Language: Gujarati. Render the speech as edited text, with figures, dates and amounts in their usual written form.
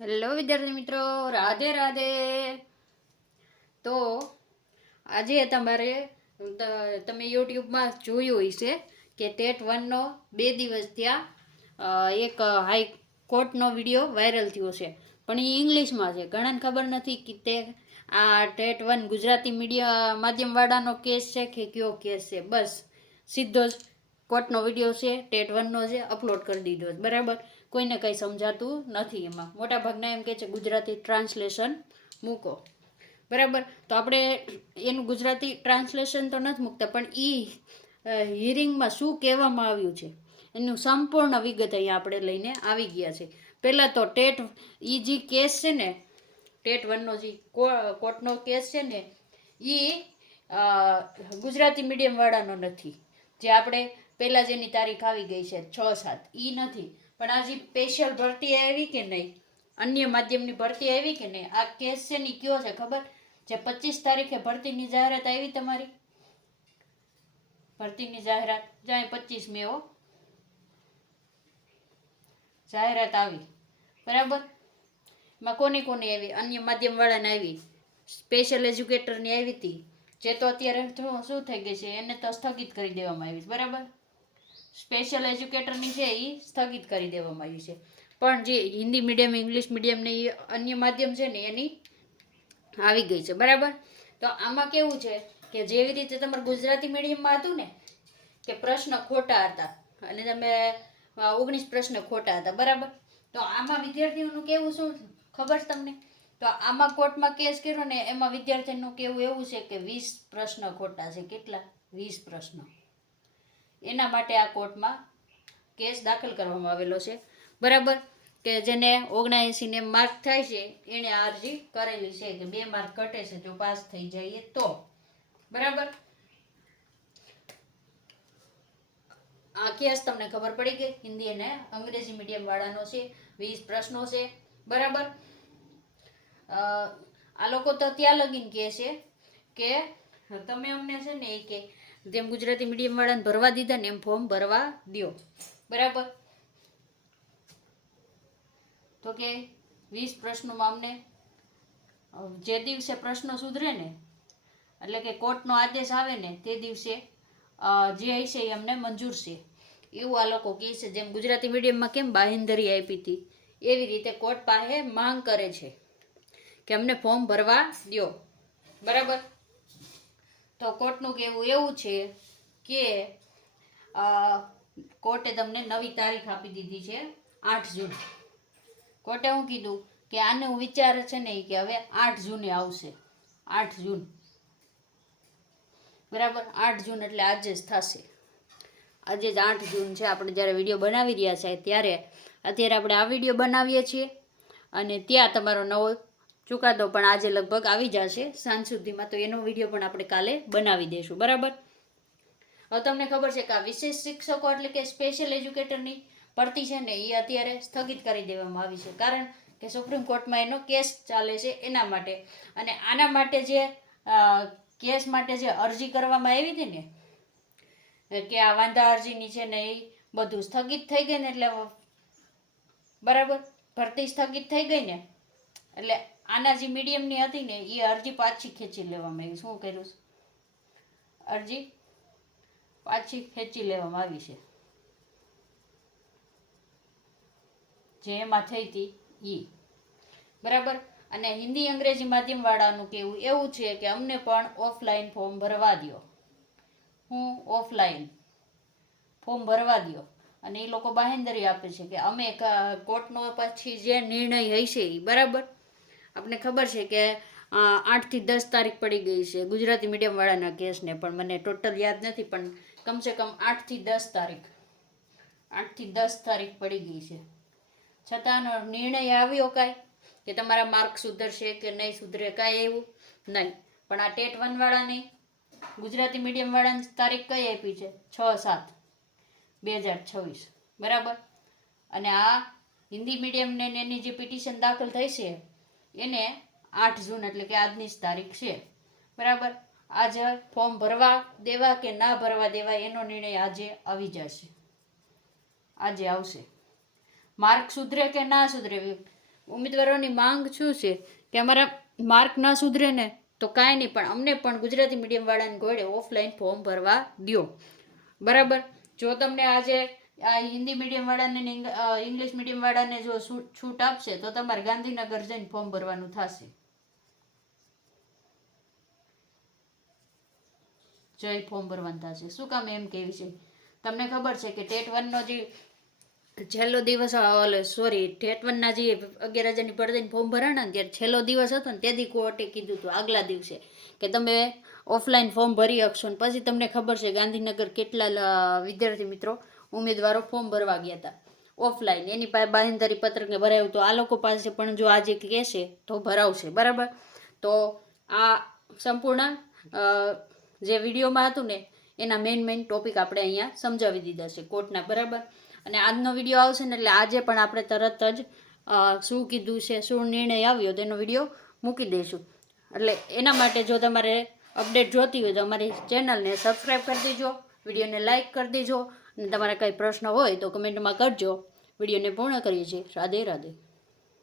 હેલો વિદ્યાર્થી મિત્રો, રાધે રાધે. તો આજે તમે યુટ્યુબમાં જોયું હશે કે ટેટ 1નો 2 દિવસ ત્યાં એક હાઈકોર્ટનો વિડીયો વાયરલ થયો છે, પણ એ ઇંગ્લિશમાં છે. ઘણાને ખબર નથી કે તે આ ટેટ 1 ગુજરાતી માધ્યમવાળાનો કેસ છે કે કયો કેસ છે. બસ સીધો જ કોર્ટનો વિડીયો છે, ટેટ 1નો છે, અપલોડ કરી દીધો. બરાબર, કોઈને કંઈ સમજાતું નથી. એમાં મોટા ભાગના એમ કહે છે ગુજરાતી ટ્રાન્સલેશન મૂકો. બરાબર, તો આપણે એનું ગુજરાતી ટ્રાન્સલેશન તો નથી મૂકતા, પણ હિયરિંગમાં શું કહેવામાં આવ્યું છે એનું સંપૂર્ણ વિગત અહીંયા આપણે લઈને આવી ગયા છે. પહેલાં તો જે કેસ છે ને, ટેટ 1નો જે કોર્ટનો કેસ છે ને, એ ગુજરાતી મીડિયમવાળાનો નથી. જે આપણે પહેલાં જેની તારીખ આવી ગઈ છે 6/7, એ નથી. પણ આ જે સ્પેશિયલ ભરતી આવી કે નહીં, અન્ય માધ્યમની ભરતી આવી કે નહીં, આ કેસ છે ને કયો છે ખબર? જે 25 તારીખે ભરતીની જાહેરાત આવી, તમારી ભરતીની જાહેરાત જાય 25 મે જાહેરાત આવી. બરાબર, એમાં કોની આવી? અન્ય માધ્યમવાળાને આવી, સ્પેશિયલ એજ્યુકેટરની આવી હતી. જે તો અત્યારે શું થઈ ગઈ છે, એને તો સ્થગિત કરી દેવામાં આવી છે. બરાબર, સ્પેશિયલ એજ્યુકેટરની છે એ સ્થગિત કરી દેવામાં આવી છે. પણ જે હિન્દી મીડિયમ, ઇંગ્લિશ મીડિયમ ને એ અન્ય માધ્યમ છે ને, એની આવી ગઈ છે. બરાબર, તો આમાં કેવું છે કે જેવી રીતે તમારે ગુજરાતી મીડિયમમાં હતું ને કે પ્રશ્ન ખોટા હતા અને તમે 19 પ્રશ્ન ખોટા હતા. બરાબર, તો આમાં વિદ્યાર્થીઓનું કેવું શું ખબર છે તમને? તો આમાં કોર્ટમાં કેસ કર્યો ને, એમાં વિદ્યાર્થીનું કેવું એવું છે કે 20 પ્રશ્ન ખોટા છે. કેટલા? 20 પ્રશ્ન. એના માટે આ કોર્ટમાં કેસ દાખલ કરવામાં આવેલો છે. બરાબર, કે જેને 79 ને માર્ક થાય છે એને આ અરજી કરેલી છે કે 2 માર્ક ઘટે છે જો પાસ થઈ જઈએ તો. બરાબર, આ કેસ તમને ખબર પડી ગઈ. હિન્દી અને અંગ્રેજી મીડિયમ વાળાનો છે, 20 પ્રશ્નો છે. બરાબર, આ લોકો તો ત્યાં લગીને કહે છે કે તમે અમને છે ને એ કે જેમ ગુજરાતી મીડિયમ વાળાને ભરવા દીધા ને એમ ફોર્મ ભરવા દો. બરાબર, તો કે 20 પ્રશ્નોમાં અમને જે દિવસે પ્રશ્નો સુધરે ને, એટલે કે કોર્ટનો આદેશ આવે ને તે દિવસે જે હશે એ અમને મંજૂર છે, એવું આ લોકો કહે છે. જેમ ગુજરાતી મીડિયમમાં કેમ બાંહેધરી આપી હતી, એવી રીતે કોર્ટ પાસે માંગ કરે છે કે અમને ફોર્મ ભરવા દો. બરાબર, તો કોર્ટનું કહેવું એવું છે કે કોર્ટે તમને નવી તારીખ આપી દીધી છે 8 જૂન. કોર્ટે શું કીધું કે આને વિચાર છે ને કે હવે 8 જૂને આવશે. 8 જૂન. બરાબર, 8 જૂન એટલે આજે જ થશે. આજે જ 8 જૂન છે. આપણે જ્યારે વિડીયો બનાવી રહ્યા છે ત્યારે અત્યારે આપણે આ વિડીયો બનાવીએ છીએ અને ત્યાં તમારો નવો ચુકાદો પણ આજે લગભગ આવી જશે સાંજ સુધીમાં. તો એનો વિડીયો પણ આપણે કાલે બનાવી દઈશું. બરાબર, હવે તમને ખબર છે કે આ વિશેષ શિક્ષકો એટલે કે સ્પેશિયલ એજ્યુકેટરની ભરતી છે ને એ અત્યારે સ્થગિત કરી દેવામાં આવી છે. કારણ કે સુપ્રીમ કોર્ટમાં એનો કેસ ચાલે છે એના માટે. અને આના માટે જે કેસ માટે જે અરજી કરવામાં આવી હતી ને, કે આ વાંધા અરજીની છે ને, એ બધું સ્થગિત થઈ ગઈ ને, એટલે બરાબર ભરતી સ્થગિત થઈ ગઈ ને, એટલે આના જે મીડિયમની હતી ને એ અરજી પાછી ખેંચી લેવામાં આવી. શું કર્યું? અરજી પાછી ખેંચી લેવામાં આવી છે, જે એમાં થઈ હતી ઈ. બરાબર, અને હિન્દી અંગ્રેજી માધ્યમ વાળાનું કેવું એવું છે કે અમને પણ ઓફલાઈન ફોર્મ ભરવા દો. હું ઓફલાઈન ફોર્મ ભરવા દો. અને એ લોકો બાંહેધરી આપે છે કે અમે કોર્ટનો પછી જે નિર્ણય હશે એ. બરાબર, આપણે ખબર છે કે 8 થી 10 તારીખ પડી ગઈ છે ગુજરાતી મીડિયમ વાળાના કેસને, પણ મને ટોટલ યાદ નથી, પણ કમસે કમ 8 થી 10 તારીખ 8 થી 10 તારીખ પડી ગઈ છે. છતાંનો નિર્ણય આવ્યો કાંઈ કે તમારા માર્ક સુધરશે કે નહીં સુધરે, કાંઈ એવું નહીં. પણ આ ટેટ 1 વાળાની ગુજરાતી મીડિયમ વાળાની તારીખ કઈ આપી છે? 6/7/2026. બરાબર, અને આ હિન્દી મીડિયમને એની જે પિટિશન દાખલ થઈ છે એને 8 જૂન એટલે કે આજની જ તારીખ છે. બરાબર, આજે ફોર્મ ભરવા દેવા કે ના ભરવા દેવા એનો નિર્ણય આજે આવી જશે. આજે આવશે. માર્ક સુધરે કે ના સુધરે, ઉમેદવારોની માંગ શું છે કે અમારા માર્ક ના સુધરે ને તો કાંઈ નહીં, પણ અમને પણ ગુજરાતી મીડિયમવાળાને ઘોડે ઓફલાઈન ફોર્મ ભરવા દો. બરાબર. જો તમને આજે આ હિન્દી મીડિયમવાળાને ઇંગ્લિશ મીડિયમવાળાને જો છૂટ આપશે તો તમારે ગાંધીનગર જઈને ફોર્મ ભરવાનું થશે. જઈ ફોર્મ ભરવાનું થશે. શું કામ એમ કેવી છે? તમને ખબર છે કે ટેટ 1નો જે છેલ્લો દિવસ, ટેટ 1ના જે 11,000ની પડદીને ફોર્મ ભરાણા ને ત્યારે છેલ્લો દિવસ હતો ને તેથી કોર્ટે કીધું હતું આગલા દિવસે કે તમે ઓફલાઈન ફોર્મ ભરી શકશો. ને પછી તમને ખબર છે ગાંધીનગર કેટલા વિદ્યાર્થી મિત્રો ઉમેદવારો ફોર્મ ભરવા ગયા હતા ઓફલાઈન. એની પાસે બાંહેધરી પત્રકને ભરાયું તો આ લોકો પાસે પણ જો આજે કહેશે તો ભરાવશે. બરાબર. તો આ સંપૂર્ણ જે વિડીયોમાં હતું ને એના મેઇન ટોપિક આપણે અહીંયા સમજાવી દીધા છે કોર્ટના. બરાબર. અને આજનો વિડીયો આવશે ને એટલે આજે પણ આપણે તરત જ શું કીધું છે, શું નિર્ણય આવ્યો તેનો વિડીયો મૂકી દઈશું. એટલે એના માટે જો તમારે અપડેટ જોતી હોય તો અમારી ચેનલને સબસ્ક્રાઈબ કરી દેજો, વિડીયોને લાઇક કરી દેજો, અને તમારા કંઈ પ્રશ્ન હોય તો કમેન્ટમાં કરજો. વિડીયોને પૂર્ણ કરીએ છીએ. રાધે રાધે.